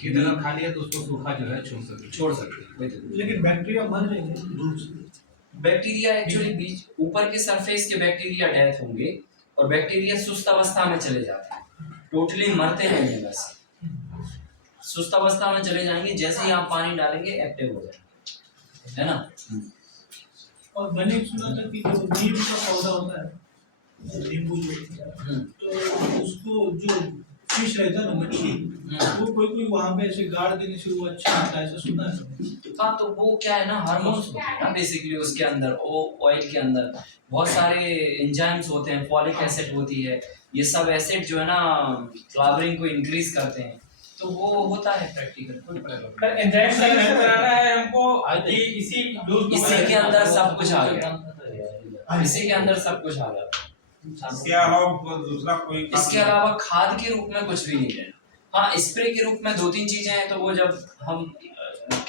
खेत अगर खाली है तो उसको सूखा जो है छोड़ सकते हैं। लेकिन बैक्टीरिया मर रहे हैं धूप से। बैक्टीरिया एक्चुअली बीच ऊपर के सरफेस के बैक्टीरिया डेथ होंगे और बैक्टीरिया सुस्त अवस्था में चले जाते हैं, टोटली मरते नहीं है वैसे, सुस्त अवस्था में चले जाएंगे, जैसे ही आप पानी डालेंगे एक्टिव हो जाएंगे, है ना। और मैंने सुना था कि जो नीम का पौधा होता है, नींबू जो होता है, तो उसको जो फिश रहता है ना मछली, वो कोई वहाँ पे ऐसे गाड़ देने से वो अच्छा होता है, ऐसा सुना है। हाँ तो वो क्या है ना, हार्मोन्स होते हैं ना बेसिकली उसके अंदर, ऑयल के अंदर बहुत सारे एंजाइम्स होते हैं, फॉलिक एसिड होती है, ये सब एसिड जो है ना फ्लावरिंग को इंक्रीज करते हैं, तो वो होता है प्रैक्टिकल। कोई प्रॉब्लम एंजाइम का यूज कराना है हमको, इसी के अंदर सब कुछ आ गया, इसी के अंदर सब कुछ आ जाता है। इसके अलावा दूसरा कोई, इसके अलावा खाद के रूप में कुछ भी नहीं है। हाँ स्प्रे के रूप में 2-3 चीजें हैं, तो वो जब हम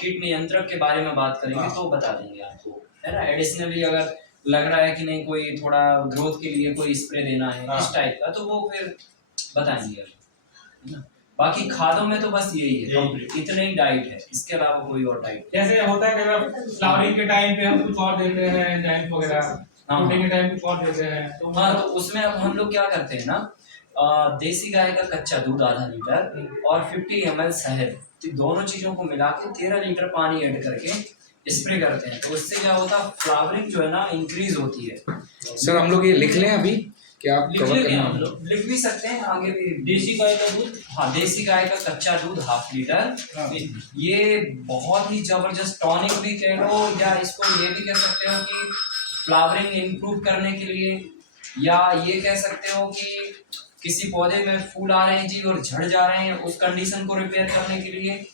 कीट नियंत्रक के बारे में बात करेंगे तो बता देंगे आपको, है ना। एडिशनली अगर लग रहा है कि नहीं कोई थोड़ा ग्रोथ के लिए कोई स्प्रे देना है इस टाइप का, तो वो फिर बताएंगे, है ना। बाकी खादों में तो बस यही है कंप्लीट, इतना ही डाइट है, इसके अलावा कोई और डाइट। जैसे होता है कि फ्लावरिंग के टाइम पे हम कुछ और देते हैं एंजाइम वगैरह, फ्रूटिंग के टाइम कुछ और देते हैं, तो हाँ तो उसमें अब हम लोग क्या करते हैं ना, देसी गाय का कच्चा दूध आधा लीटर और 50 ml शहद, तो दोनों चीजों को मिला के 13 लीटर पानी ऐड करके स्प्रे करते हैं, तो उससे क्या होता है फ्लावरिंग जो है ना इंक्रीज होती है। सर हम लोग ये लिख लें अभी कि आप लिख कवर लेंगे, हम करना। लोग लिख भी सकते हैं आगे भी। देसी गाय का दूध, हाँ देसी गाय का कच्चा दूध 1/2 लीटर, ये बहुत ही जबरदस्त टॉनिक भी कह लो, या इसको ये भी कह सकते हो कि फ्लावरिंग इम्प्रूव करने के लिए, या ये कह सकते हो कि किसी पौधे में फूल आ रहे हैं जी और झड़ जा रहे हैं, उस कंडीशन को रिपेयर करने के लिए,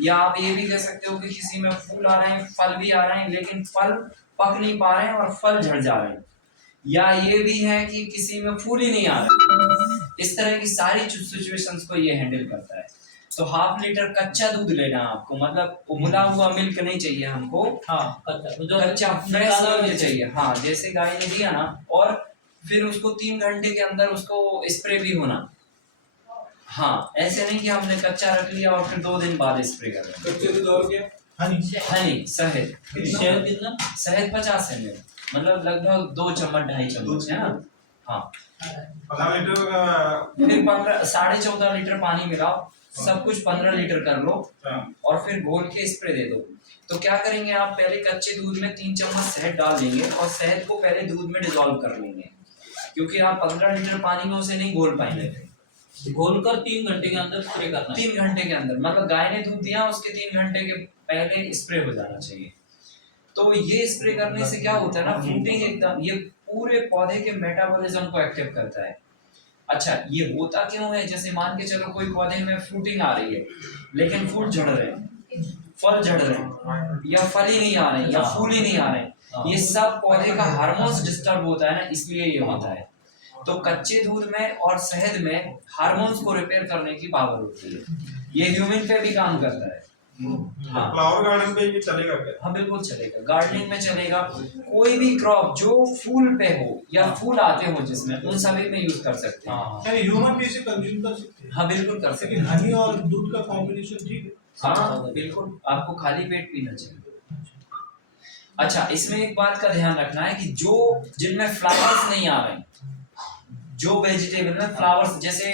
या आप ये भी कह सकते हो कि किसी में फूल आ रहे हैं, फल भी आ रहे हैं लेकिन फल पक नहीं पा रहे हैं और फल झड़ जा रहे हैं, या ये भी है कि किसी में फूल ही नहीं आ रहे। इस तरह की सारी सिचुएशंस को ये हैंडल करता है। तो 1/2 लीटर कच्चा दूध लेना है आपको, मतलब उबला हुआ मिल्क नहीं चाहिए हमको, हाँ कच्चा फ्रेश मिल्क चाहिए। हाँ जैसे गाय ने दिया ना, और फिर उसको 3 घंटे के अंदर उसको स्प्रे भी होना। हाँ ऐसे नहीं कि हमने कच्चा रख लिया और फिर 2 दिन बाद स्प्रे कर रहे हैं। कच्चे दूध और क्या, हनी शहद कितना, शहद 50 ml, मतलब लगभग 2 चम्मच 2.5 चम्मच, है ना। हाँ 15 लीटर का, फिर 14.5 लीटर पानी मिलाओ, सब कुछ 15 लीटर कर लो और फिर घोल के स्प्रे दे दो। तो क्या करेंगे आप, पहले कच्चे दूध में 3 चम्मच शहद डाल देंगे और शहद को पहले दूध में डिसॉल्व कर लेंगे, क्योंकि आप 15 लीटर पानी में उसे नहीं घोल पाएंगे। घोलकर 3 घंटे के अंदर स्प्रे करना है। 3 घंटे के अंदर, मतलब गाय ने दूध दिया उसके 3 घंटे के पहले स्प्रे हो जाना चाहिए। तो ये स्प्रे करने से क्या होता है ना, फ्रूटिंग एकदम, ये पूरे पौधे के मेटाबॉलिज्म को एक्टिव करता है। अच्छा ये होता क्यों है, जैसे मान के चलो कोई पौधे में फ्रूटिंग आ रही है लेकिन फूल झड़ रहे हैं, फल झड़ रहे हैं, या फल ही नहीं आ रहे हैं, या फूल ही नहीं आ रहे हैं, ये सब पौधे का हार्मोन्स डिस्टर्ब होता है ना, इसलिए ये होता है। तो कच्चे दूध में और शहद में हार्मोन्स को रिपेयर करने की पावर होती है, ये ह्यूमन पे भी काम करता है। हाँ फ्लावर गार्डन पे भी चलेगा क्या? हाँ बिल्कुल चलेगा, गार्डनिंग में चलेगा, कोई भी क्रॉप जो फूल पे हो या फूल आते हो जिसमें, उन सभी में यूज कर सकते हैं। यानी ह्यूमन भी इसे कंज्यूम कर सकते हैं। हाँ बिल्कुल कर सकते लेकिन हैं। हनी और दूध का कॉम्बिनेशन ठीक है। हाँ बिल्कुल, आपको खाली पेट पीना चाहिए। अच्छा इसमें एक बात का ध्यान रखना है कि जो जिनमें फ्लावर्स नहीं आ रहे, जो वेजिटेबल में फ्लावर्स, जैसे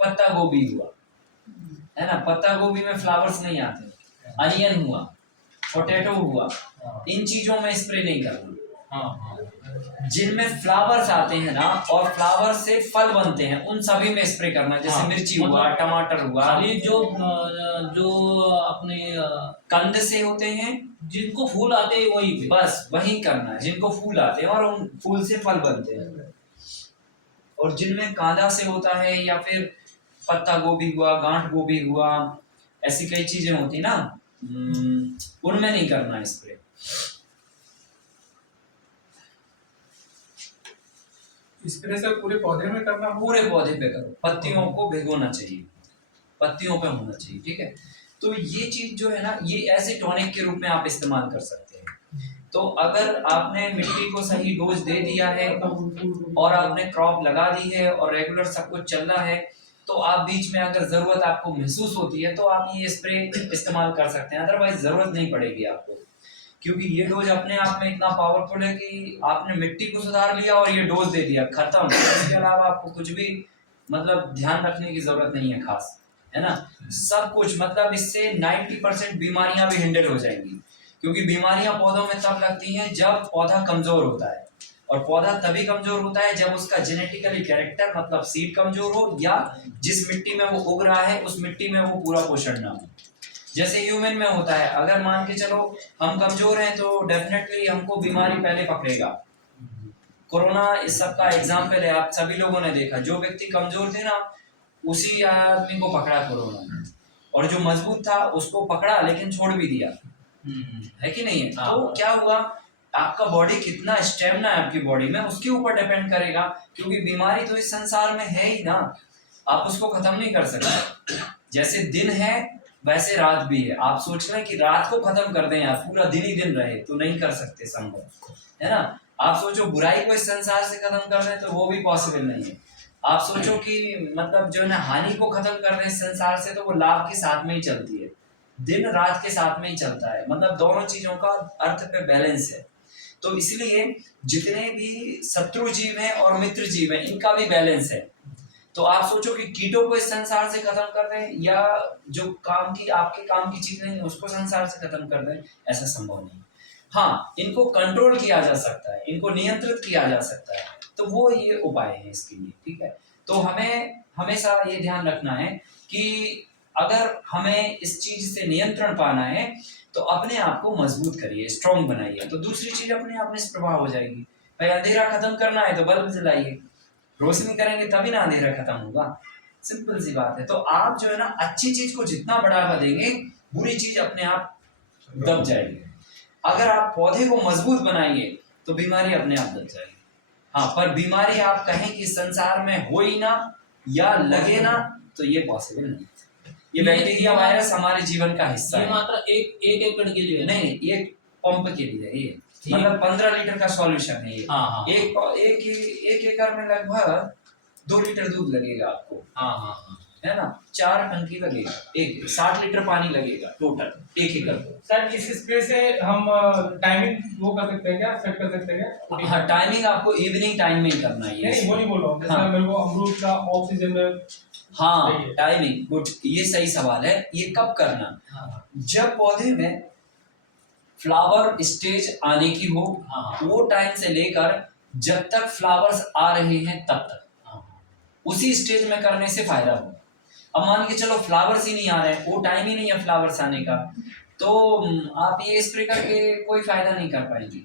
पत्ता गोभी हुआ, है ना, पत्ता गोभी में फ्लावर्स नहीं आते, अनियन हुआ, पोटैटो हुआ, इन चीजों में स्प्रे नहीं करना। जिनमें फ्लावर्स आते हैं ना और फ्लावर से फल बनते हैं, उन सभी में स्प्रे करना, जैसे मिर्ची हुआ, टमाटर हुआ, खाली जो अपने कंद से होते हैं, जिनको फूल आते हैं वही पे। बस वही करना है, जिनको फूल आते हैं और उन फूल से फल बनते हैं। और जिनमें कांदा से होता है या फिर पत्ता गोभी हुआ, गांठ गोभी हुआ, ऐसी कई चीजें होती ना, उनमें नहीं करना स्प्रे। स्प्रे से पूरे पौधे में करना, पूरे पौधे पे करो, पत्तियों को भिगोना चाहिए, पत्तियों पे होना चाहिए, ठीक है। तो ये चीज जो है ना, ये ऐसे टॉनिक के रूप में आप इस्तेमाल कर सकते हैं। तो अगर आपने मिट्टी को सही डोज दे दिया है और आपने क्रॉप लगा दी है और रेगुलर सब कुछ चल रहा है, तो आप बीच में अगर जरूरत आपको महसूस होती है तो आप ये स्प्रे इस्तेमाल कर सकते हैं, अदरवाइज जरूरत नहीं पड़ेगी आपको, क्योंकि ये डोज अपने आप में इतना पावरफुल है कि आपने मिट्टी को सुधार लिया और ये डोज दे दिया, खत्म। इसके अलावा आपको कुछ भी मतलब ध्यान रखने की जरूरत नहीं है खास, है ना। सब कुछ मतलब इससे 90% बीमारियां भी हैंडल हो जाएंगी, क्योंकि बीमारियां पौधों में तब लगती हैं जब पौधा कमजोर होता है, और पौधा तभी कमजोर होता है जब उसका जेनेटिकली कैरेक्टर मतलब सीड कमजोर हो, या जिस मिट्टी में वो उग रहा है उस मिट्टी में वो पूरा पोषण ना हो। जैसे ह्यूमन में होता है, अगर मान के चलो हम कमजोर हैं तो डेफिनेटली हमको बीमारी पहले पकड़ेगा। कोरोना इस सब का एग्जाम्पल है, आप सभी लोगों ने देखा, जो व्यक्ति कमजोर थे ना उसी आदमी को पकड़ा कोरोना, और जो मजबूत था उसको पकड़ा लेकिन छोड़ भी दिया, है कि नहीं है। तो क्या हुआ, आपका बॉडी कितना स्टेमिना है आपकी बॉडी में उसके ऊपर डिपेंड करेगा, क्योंकि बीमारी तो इस संसार में है ही ना, आप उसको खत्म नहीं कर सकते। जैसे दिन है वैसे रात भी है, आप सोच रहे हैं कि रात को खत्म कर दें यार, पूरा दिन ही दिन रहे, तो नहीं कर सकते, संभव है ना। आप सोचो बुराई को इस संसार से खत्म कर दें तो वो भी पॉसिबल नहीं है। आप सोचो कि मतलब जो है ना हानि को खत्म कर दें इस संसार से, तो वो लाभ के साथ में ही चलती है, दिन रात के साथ में ही चलता है, मतलब दोनों चीजों का अर्थ पे बैलेंस है। तो इसलिए जितने भी शत्रु जीव हैं और मित्र जीव हैं इनका भी बैलेंस है। तो आप सोचो कि कीटों को इस संसार से खत्म कर दें, या जो काम की आपके काम की चीज नहीं है उसको संसार से खत्म कर दें, ऐसा संभव नहीं। हाँ, इनको कंट्रोल किया जा सकता है, इनको नियंत्रित किया जा सकता है, तो वो ये उपाय है इसके लिए, ठीक है। तो हमें हमेशा ये ध्यान रखना है कि अगर हमें इस चीज से नियंत्रण पाना है तो अपने आप को मजबूत करिए, स्ट्रॉन्ग बनाइए, तो दूसरी चीज अपने आप निष्प्रभाव हो जाएगी। भाई अंधेरा खत्म करना है तो बल्ब जलाइए, रोशनी करेंगे तभी ना अंधेरा खत्म होगा, सिंपल सी बात है। तो आप जो है ना अच्छी चीज को जितना बढ़ावा देंगे बुरी चीज अपने आप दब जाएगी। अगर आप पौधे को मजबूत बनाएंगे तो बीमारी अपने आप दब जाएगी। हाँ, पर बीमारी आप कहें कि संसार में हो ही ना या लगे ना, तो ये पॉसिबल नहीं। ये बैक्टीरिया वायरस हमारे जीवन का हिस्सा है। मात्र एक एकड़ के लिए नहीं, एक पंप के लिए ये मतलब 15 लीटर का सॉल्यूशन है ये। हाँ। एक एकड़ में लगभग 2 लीटर दूध लगेगा आपको, हाँ, है ना, 4 टंकी लगेगा, 60 लीटर पानी लगेगा टोटल 1 एकड़ को। सर इस स्प्रे से हम टाइमिंग वो कर सकते हैं क्या, सेट कर सकते हैं क्या? हाँ, टाइमिंग आपको इवनिंग टाइम में ही करना है। नहीं, वो नहीं बोल रहा हूँ, जैसे हाँ। मेरे को अमरूद का ऑफ सीजन में। हाँ, टाइमिंग गुड, ये सही सवाल है। ये कब करना, जब पौधे में फ्लावर स्टेज आने की हो, वो टाइम से लेकर जब तक फ्लावर्स आ रहे हैं तब तक, उसी स्टेज में करने से फायदा हो। अब मान के चलो फ्लावर्स ही नहीं आ रहे हैं, वो टाइम ही नहीं है फ्लावर्स आने का, तो आप ये स्प्रे करके कोई फायदा नहीं कर पाएंगे।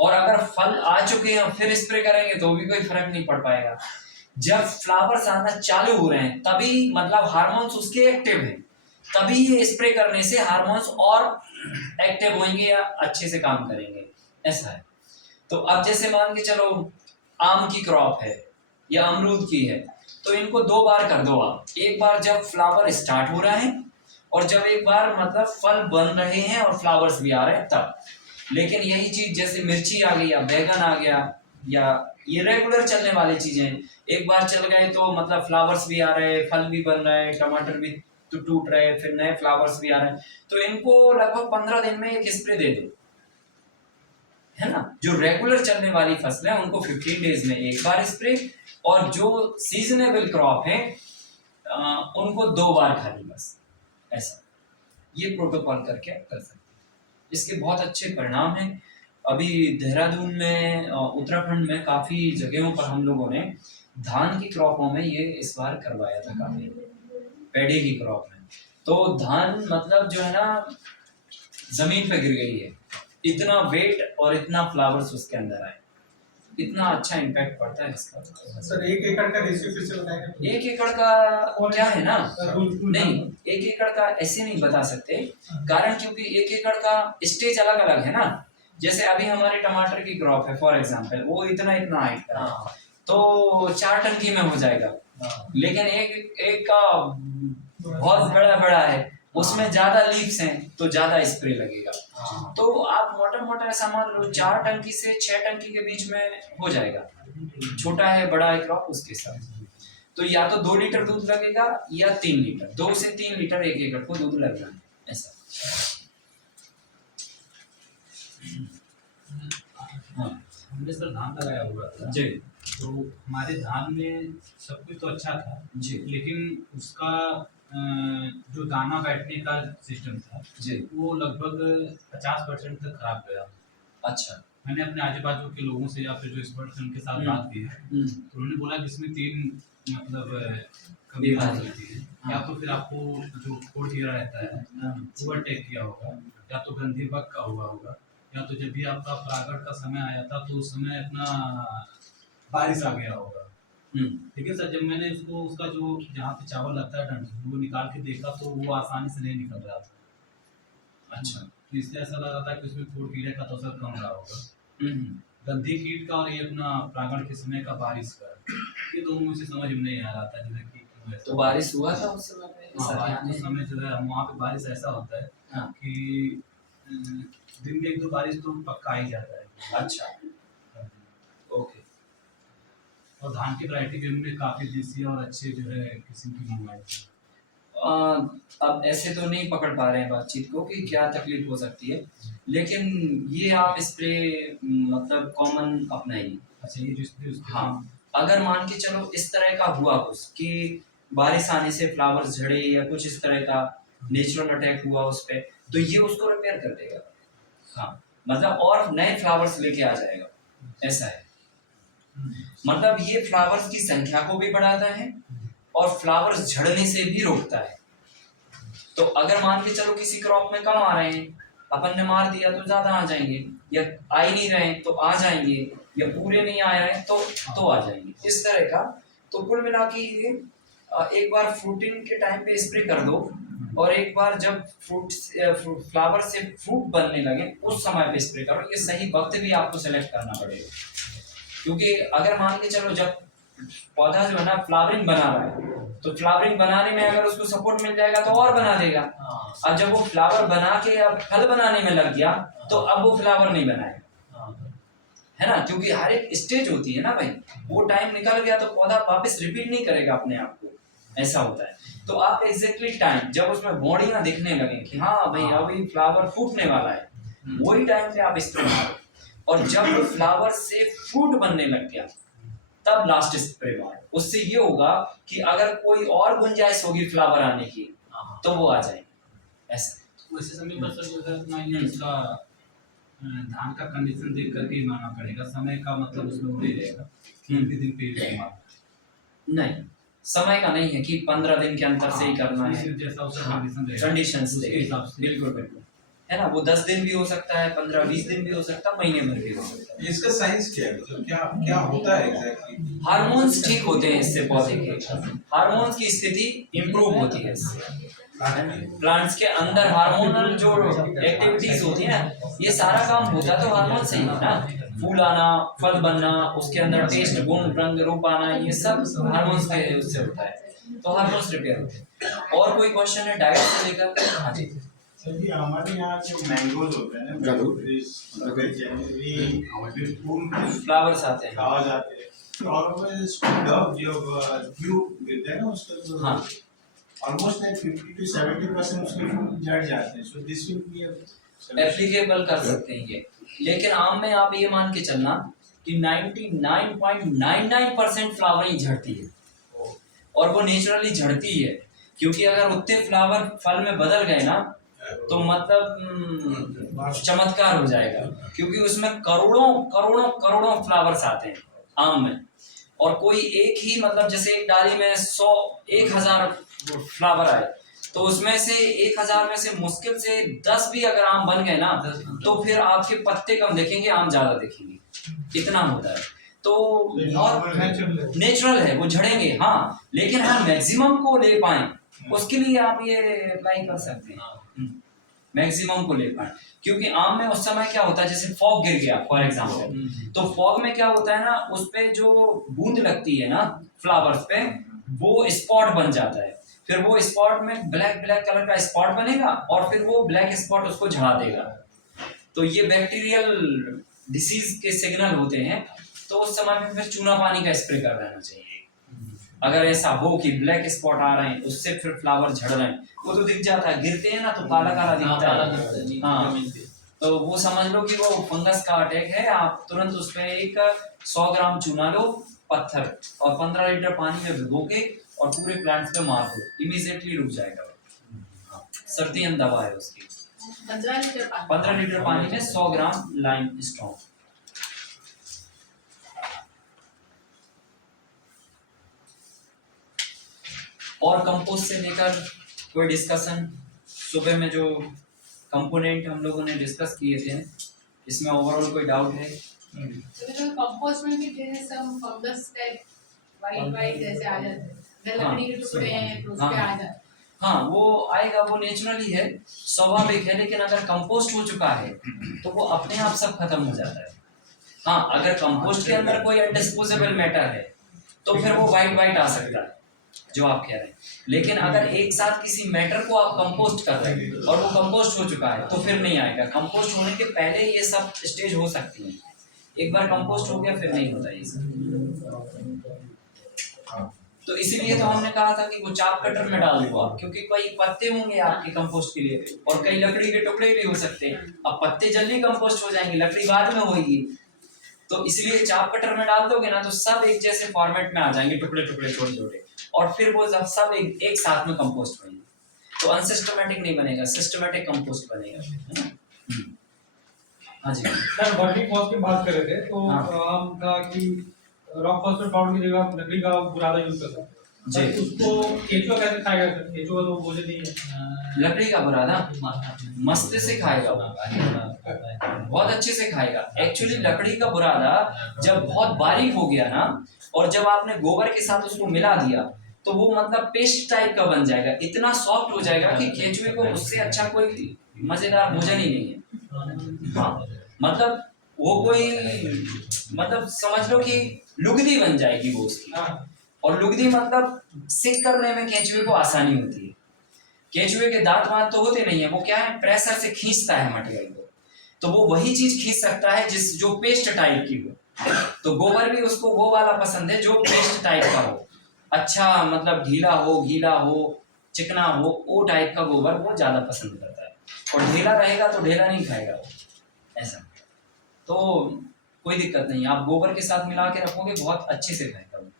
और अगर फल आ चुके हैं फिर स्प्रे करेंगे तो भी कोई फर्क नहीं पड़ पाएगा। जब फ्लावर्स आना चालू हो रहे हैं तभी मतलब हार्मोन्स उसके एक्टिव हैं, तभी ये स्प्रे करने से हार्मोन्स और एक्टिव होंगे या अच्छे से काम करेंगे, ऐसा है। तो अब जैसे मान के चलो आम की क्रॉप है या अमरूद की है, तो इनको 2 बार कर दो आप। एक बार जब फ्लावर स्टार्ट हो रहा है और जब एक बार मतलब फल बन रहे हैं और फ्लावर्स भी आ रहे हैं तब। लेकिन यही चीज जैसे मिर्ची आ गई या बैगन आ गया या ये रेगुलर चलने वाली चीजें, एक बार चल गए तो मतलब फ्लावर्स भी आ रहे हैं, फल भी बन रहे हैं, टमाटर भी तो टूट रहे हैं, फिर नए फ्लावर्स भी आ रहे हैं, तो इनको लगभग 15 दिन में एक स्प्रे दे दो, है ना। जो रेगुलर चलने वाली फसलें हैं उनको 15 डेज में एक बार स्प्रे, और जो सीजनेबल क्रॉप है उनको 2 बार खाली, बस ऐसा ये प्रोटोकॉल करके आप कर सकते हैं। इसके बहुत अच्छे परिणाम हैं। अभी देहरादून में उत्तराखंड में काफ़ी जगहों पर हम लोगों ने धान की क्रॉपों में ये इस बार करवाया था, काफ़ी पैडी की क्रॉप में। तो धान मतलब जो है ना जमीन पे गिर गई है, इतना वेट और इतना फ्लावर्स उसके अंदर आए, इतना अच्छा इम्पैक्ट पड़ता है इसका। सर 1 एकड़ का रेशियो फिर से बताएंगे? 1 एकड़ का क्या है ना, नहीं 1 एकड़ का ऐसे नहीं बता सकते, कारण क्योंकि 1 एकड़ का स्टेज अलग अलग है ना। जैसे अभी हमारे टमाटर की क्रॉप है फॉर एग्जांपल, वो इतना हाइट का है, तो 4 टंकी में हो जाएगा। लेकिन एक का बहुत बड़ा है, उसमें ज्यादा लीव्स हैं तो ज्यादा स्प्रे लगेगा। तो आप मोटा ऐसा मान लो 4 टंकी से 6 टंकी के बीच में हो जाएगा, छोटा है बड़ा है क्रॉप उसके साथ। तो या तो 2 लीटर दूध लगेगा या 3 लीटर, 2 से 3 लीटर एक एकड़ को दूध लग जाए ऐसा। हाँ हमने सर धान लगाया हुआ था जी तो हमारे धान में सब कुछ तो अच्छा था जी लेकिन उसका जो दाना बैठने का सिस्टम था जी। वो लगभग 50% तक खराब गया। अच्छा। मैंने अपने आजू बाजू के लोगों से या फिर जो एक्सपर्ट्स हैं उनके साथ बात की है तो उन्होंने बोला कि इसमें 3 मतलब कमियां हो सकती है। या तो फिर आपको जो खोड़ गिरा रहता है ओवरटेक किया होगा, या तो गंधी बग का हुआ होगा, या तो जब भी आपका परागण का समय आया था तो उस समय अपना बारिश आ गया होगा। लेकिन सर जब मैंने उसको उसका जो जहाँ पे चावल लगता है डंठल वो निकाल के देखा तो वो आसानी से नहीं निकल रहा था। अच्छा। तो इसलिए ऐसा लग रहा था कि उसमें खोड़ कीड़े का तो असर कम रहा होगा। गंधी कीट का और ये अपना परागण के समय का बारिश का, ये दोनों मुझे समझ में नहीं आ रहा था जो है कि क्यों ऐसा। तो बारिश हुआ था उस समय पे? हाँ बारिश उस समय जो है वहाँ पे बारिश ऐसा होता है हाँ। कि दिन में 1-2 बारिश तो पक्का ही जाता है। अच्छा ओके। और धान की वैरायटी भी हमने काफी देसी और अच्छे जो है किस्म की मंगवाई थी। अब ऐसे तो नहीं पकड़ पा रहे हैं बातचीत को कि क्या तकलीफ हो सकती है, लेकिन ये आप स्प्रे मतलब कॉमन अपनाइए। अच्छा ये जो स्प्रे उसके हाँ अगर मान के चलो इस तरह का हुआ कुछ कि बारिश आने से फ्लावर्स झड़े या कुछ इस तरह का नेचुरल अटैक हुआ उस पे, तो ये उसको रिपेयर कर देगा। हाँ मतलब और नए फ्लावर्स लेके आ जाएगा ऐसा है। मतलब ये फ्लावर्स की संख्या को भी बढ़ाता है और फ्लावर्स झड़ने से भी रोकता है। तो अगर मान के चलो किसी क्रॉप में कम आ रहे हैं, अपन ने मार दिया तो ज्यादा आ जाएंगे, या आ ही नहीं रहे तो आ जाएंगे, या पूरे नहीं आ रहे तो आ जाएंगे इस तरह का। तो कुल मिला के ये एक बार फ्रूटिंग के टाइम पे स्प्रे कर दो और एक बार जब फ्लावर से फ्रूट बनने लगे उस समय पे स्प्रे करो। ये सही वक्त भी आपको सेलेक्ट करना पड़ेगा, क्योंकि अगर मान के चलो जब पौधा जो है ना फ्लावरिंग बना रहा है तो फ्लावरिंग बनाने में अगर उसको सपोर्ट मिल जाएगा तो और बना देगा। अब जब वो फ्लावर बना के अब फल बनाने में लग गया तो अब वो फ्लावर नहीं बनाएगा, है ना, क्योंकि हर एक स्टेज होती है ना भाई। वो टाइम निकल गया तो पौधा वापस रिपीट नहीं करेगा अपने आप को, ऐसा होता है। तो आप एग्जैक्टली टाइम जब उसमें बॉडियां दिखने लगे कि हाँ भाई अभी फ्लावर फूटने वाला है, वही टाइम पे आप स्प्रे मारो। और जब वो फ्लावर से फ्रूट बनने लग गया तब लास्ट स्प्रे मारो। उससे ये होगा कि अगर कोई और गुंजाइश होगी फ्लावर आने की तो वो आ जाएगी ऐसा। वैसे समय पर सर जो है अपना ये इसका धान का कंडीशन देख करके ही मानना पड़ेगा। समय का मतलब उसमें वो नहीं रहेगा कि दिन पे इस्तेमाल नहीं, समय का नहीं है कि 15 दिन के अंतर से ही करना है, जैसा उसका कंडीशन रहेगा कंडीशंस उसके हिसाब से। बिल्कुल बिल्कुल, है ना। वो 10 दिन भी हो सकता है, 15-20 दिन भी हो सकता है, महीने भर भी हो सकता है। इसका साइंस क्या है, मतलब क्या क्या होता है एग्जैक्टली? हार्मोन्स ठीक होते हैं इससे, पौधे के हार्मोन्स की स्थिति इंप्रूव होती है इससे। प्लांट्स के अंदर हार्मोनल जो एक्टिविटीज होती है ना, ये सारा काम होता तो हार्मोन से ही है ना। फूल आना, फल बनना, उसके अंदर टेस्ट, गुण, रंग, रूप आना, ये सब हार्मोन्स के उससे होता है। तो हार्मोन्स रिपेयर होते हैं। और कोई क्वेश्चन है डाइट से लेकर? हाँ जी सर जी, हमारे यहाँ जो मैंगोज होते हैं ना, जनवरी फूल फ्लावर्स आते हैं। फ्लावर्स आते हैं, तो ऑलमोस्ट जो ड्यू गिरता है ना उसका जो हाँ। ऑलमोस्ट लाइक 50 to 70% उसके फूल झड़ जाते हैं। So this will be applicable कर सकते हैं ये, लेकिन आम में आप ये मान के चलना कि 99.99% फ्लावरिंग झड़ती है, और वो नेचुरली झड़ती है। क्योंकि अगर उतने फ्लावर फल में बदल गए ना तो मतलब चमत्कार हो जाएगा, क्योंकि उसमें करोड़ों करोड़ों करोड़ों फ्लावर्स आते हैं आम में। और कोई एक ही मतलब जैसे एक डाली में 100-1000 फ्लावर आए तो उसमें से 1000 में से मुश्किल से 10 भी अगर आम बन गए ना तो फिर आपके पत्ते कम दिखेंगे, आम ज्यादा दिखेंगे, इतना होता है। तो और नेचुरल है, वो झड़ेंगे हाँ, लेकिन हम मैक्सिमम को ले पाए उसके लिए आप ये अप्लाई कर सकते हैं, मैक्सिमम को ले पाए। क्योंकि आम में उस समय क्या होता है, जैसे फॉग गिर गया फॉर एग्जांपल, तो फॉग में क्या होता है ना, उस पे जो बूंद लगती है ना फ्लावर्स पे, वो स्पॉट बन जाता है। फिर वो स्पॉट में ब्लैक कलर का स्पॉट बनेगा और फिर वो ब्लैक स्पॉट उसको झड़ा देगा। तो ये बैक्टीरियल डिसीज के सिग्नल होते हैं। तो उस समय पे फिर चूना पानी का स्प्रे कर देना चाहिए। अगर ऐसा हो कि ब्लैक स्पॉट आ रहे हैं उससे फिर फ्लावर झड़ रहे हैं, वो तो दिख जाता है, गिरते हैं ना तो काला काला दिखता है। हाँ, तो वो समझ लो कि वो फंगस का अटैक है। आप तुरंत उसमें एक 100 ग्राम चूना लो, पत्थर और 15 लीटर पानी में भिगो के और पूरे प्लांट्स पे मार दो, इमीडिएटली रुक जाएगा। सर्दियन दवा है उसकी। 15 लीटर पानी में 100 ग्राम लाइम स्टोन। और कंपोस्ट से लेकर कोई डिस्कशन? सुबह में जो कंपोनेंट हम लोगों ने डिस्कस किए थे, इसमें ओवरऑल कोई डाउट है? कंपोस्ट में भी there is some fungus type white जैसे आ जाते हैं, अगर लकड़ी के टुकड़े हैं तो उसपे आ जाते हैं। हाँ, वो आएगा, वो नेचुरली है, स्वाभाविक है। लेकिन अगर कंपोस्ट हो चुका है तो वो अपने आप सब खत्म हो जाता है। हाँ, अगर कंपोस्ट के अंदर कोई अनडिस्पोजेबल मैटर है तो फिर वो वाइट आ सकता है जो आप कह रहे हैं। लेकिन अगर एक साथ किसी मैटर को आप कंपोस्ट कर रहे हैं और वो कंपोस्ट हो चुका है तो फिर नहीं आएगा। कंपोस्ट होने के पहले ये सब स्टेज हो सकती है, एक बार कंपोस्ट हो गया फिर नहीं होता ये सब। तो इसीलिए तो हमने कहा था कि वो चाप कटर में डाल दो आप, क्योंकि कई पत्ते होंगे आपके कंपोस्ट के लिए और कई लकड़ी के टुकड़े भी हो सकते हैं। अब पत्ते जल्दी कंपोस्ट हो जाएंगे, लकड़ी बाद में होगी, तो इसलिए चाप कटर में डाल दोगे ना तो सब एक जैसे फॉर्मेट में आ जाएंगे, टुकड़े टुकड़े छोटे छोटे, और फिर वो सब एक साथ में कंपोस्ट बनेंगे। तो अनसिस्टमेटिक नहीं बनेगा, सिस्टमेटिक कंपोस्ट बनेगा, है ना? हाँ जी सर, वर्मी कॉस्ट की बात कर रहे थे तो हाँ। हम कहा कि रॉक फॉस्फेट पाउडर की जगह लकड़ी का बुरादा यूज कर सकते हैं। जी। सर, उसको केंचुआ कैसे खाएगा सर? केंचुआ तो बोले नहीं है। लकड़ी का बुरादा मस्त से खाएगा वो, बहुत अच्छे से खाएगा। एक्चुअली लकड़ी का बुरादा जब बहुत बारीक हो गया ना और जब आपने गोबर के साथ उसको मिला दिया तो वो मतलब पेस्ट टाइप का बन जाएगा, इतना सॉफ्ट हो जाएगा कि केंचुए को उससे अच्छा कोई मजेदार भोजन ही नहीं है। हाँ, मतलब वो कोई मतलब समझ लो कि लुगदी बन जाएगी वो उसकी। और लुगदी मतलब सिक करने में केंचुए को आसानी होती है। केंचुए के दांत वांत तो होते नहीं है, वो क्या है प्रेशर से खींचता है मटेरियल को, तो वो वही चीज खींच सकता है जिस जो पेस्ट टाइप की हो। तो गोबर भी उसको वो वाला पसंद है जो पेस्ट टाइप का हो, अच्छा मतलब ढीला हो, गीला हो, चिकना हो, वो टाइप का गोबर वो ज्यादा पसंद करता है। और ढीला रहेगा तो ढीला नहीं खाएगा वो, ऐसा। तो कोई दिक्कत नहीं, आप गोबर के साथ मिला के रखोगे बहुत अच्छे से खाएगा वो,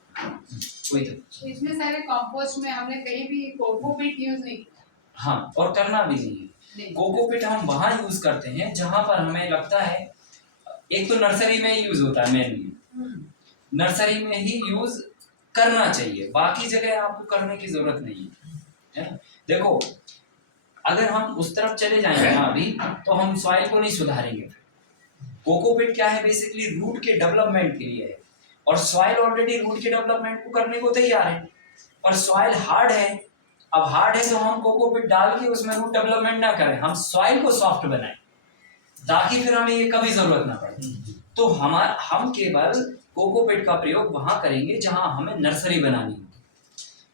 कोई तो। इसमें सारे कंपोस्ट में हमने कहीं भी कोकोपीट यूज नहीं किया। हाँ, और करना भी नहीं है। कोकोपीट हम वहाँ यूज करते हैं जहाँ पर हमें लगता है, एक तो नर्सरी में ही यूज होता है मेनली, नर्सरी में ही यूज करना चाहिए, बाकी जगह आपको करने की जरूरत नहीं है ना। देखो, अगर हम उस तरफ चले जाएंगे ना अभी तो हम सॉइल को नहीं सुधारेंगे। कोकोपीट क्या है, बेसिकली रूट के डेवलपमेंट के लिए है, और सॉइल ऑलरेडी रूट के डेवलपमेंट को करने को तैयार है, और सॉइल हार्ड है। अब हार्ड है तो हम कोकोपीट डाल के उसमें रूट डेवलपमेंट ना करें, हम सॉइल को सॉफ्ट बनाएं ताकि फिर हमें ये कभी जरूरत ना पड़े। तो हम केवल कोकोपीट का प्रयोग वहां करेंगे जहां हमें नर्सरी बनानी होगी,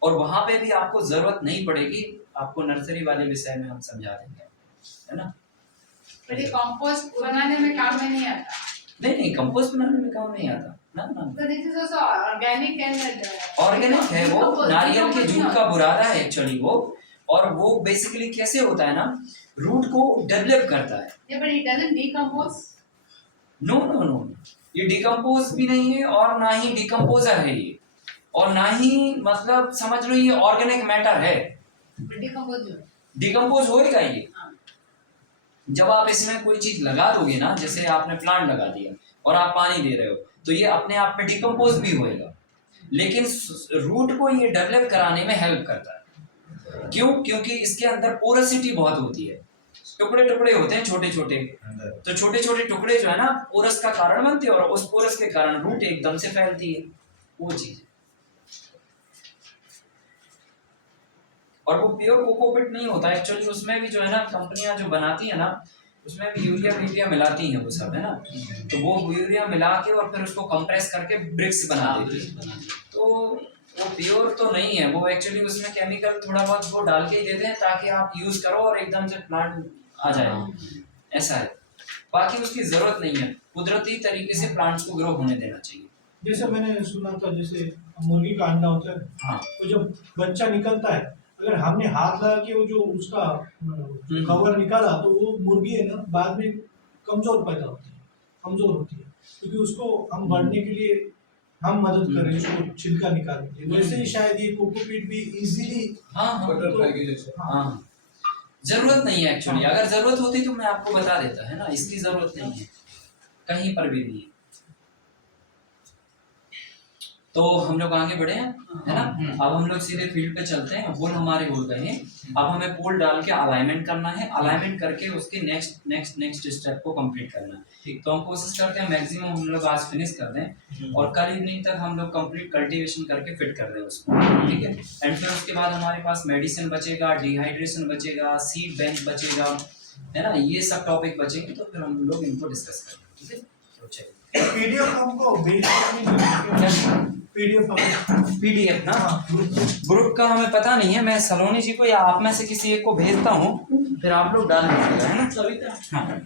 और वहां पे भी आपको जरूरत नहीं पड़ेगी, आपको नर्सरी वाले विषय में हम समझा देंगे, है ना। पर ये कंपोस्ट बनाने में काम में नहीं आता। नहीं, कंपोस्ट बनाने में काम नहीं आता ना। तो this is also organic and organic है वो, नारियल के जूट का बुरादा है एक्चुअली वो, और वो बेसिकली कैसे होता है ना, रूट को डेवलप करता है। ये but it doesn't decompose. No, ये डिकम्पोज भी नहीं है और ना ही डिकम्पोजर है ये, और ना ही मतलब समझ लो ये ऑर्गेनिक मैटर है। डिकम्पोज होएगा ये जब आप इसमें कोई चीज लगा दोगे ना, जैसे आपने प्लांट लगा दिया और आप पानी दे रहे हो तो ये अपने आप में डिकम्पोज भी होएगा, लेकिन रूट को ये डेवलप कराने में हेल्प करता है। क्यों? क्योंकि इसके अंदर पोरसिटी बहुत होती है, टुकड़े टुकड़े होते हैं छोटे छोटे, तो छोटे छोटे टुकड़े जो है ना पोरस का कारण बनते हैं, और उस पोरस के कारण रूट एकदम से फैलती है, वो चीज। और वो प्योर कोकोपीट नहीं होता एक्चुअली, उसमें भी जो है ना कंपनियां जो बनाती है ना उसमें भी यूरिया मिलाती हैं वो सब, है ना। तो वो यूरिया मिला के और फिर उसको कंप्रेस करके ब्रिक्स बना देती है, तो वो प्योर तो नहीं है वो एक्चुअली, उसमें केमिकल थोड़ा बहुत वो डाल के ही देते हैं ताकि आप यूज करो और एकदम से प्लांट आ जाए, ऐसा है। बाकी उसकी जरूरत नहीं है, कुदरती तरीके से प्लांट्स को ग्रो होने देना चाहिए। जैसे मैंने सुना था, जैसे मुर्गी का अंडा होता है, हाँ तो जब बच्चा निकलता है, अगर हमने हाथ लगा के वो जो उसका कवर निकाला तो वो मुर्गी है ना बाद में कमजोर पैदा होती है, कमजोर होती है, क्योंकि उसको हम बढ़ने के लिए हम मदद करें उसको छिलका निकालने के लिए। वैसे ही शायद ये कोकोपीट भी इजीली हाँ हाँ बटरफ्लाई के जैसे हाँ जरूरत नहीं है एक्चुअली, अगर जरूरत होती तो मैं आपको बता देता है ना, इसकी जरूरत नहीं है कहीं पर भी नहीं है। तो हम लोग आगे बढ़े हैं, है ना। अब हम लोग सीधे फील्ड पे चलते हैं। होल हमारे हो गए हैं, अब हमें पोल डाल के अलाइनमेंट करना है, अलाइनमेंट करके उसके नेक्स्ट स्टेप को कंप्लीट करना है। ठीक, तो हम कोशिश करते हैं मैक्सिमम हम लोग आज फिनिश कर दें और कल इवनिंग तक हम लोग कंप्लीट कल्टीवेशन करके फिट कर दें उसको, ठीक है। एंड फिर उसके बाद हमारे पास मेडिसिन बचेगा, डिहाइड्रेशन बचेगा, सीड बैंक बचेगा, है ना, ये सब टॉपिक बचेंगे तो फिर हम लोग इनको डिस्कस करेंगे, ठीक है। तो चलिए पीडीएफ हमको पीडीएफ ना ग्रुप का हमें पता नहीं है, मैं सलोनी जी को या आप में से किसी एक को भेजता हूँ, फिर आप लोग डाल दीजिएगा, है ना। हाँ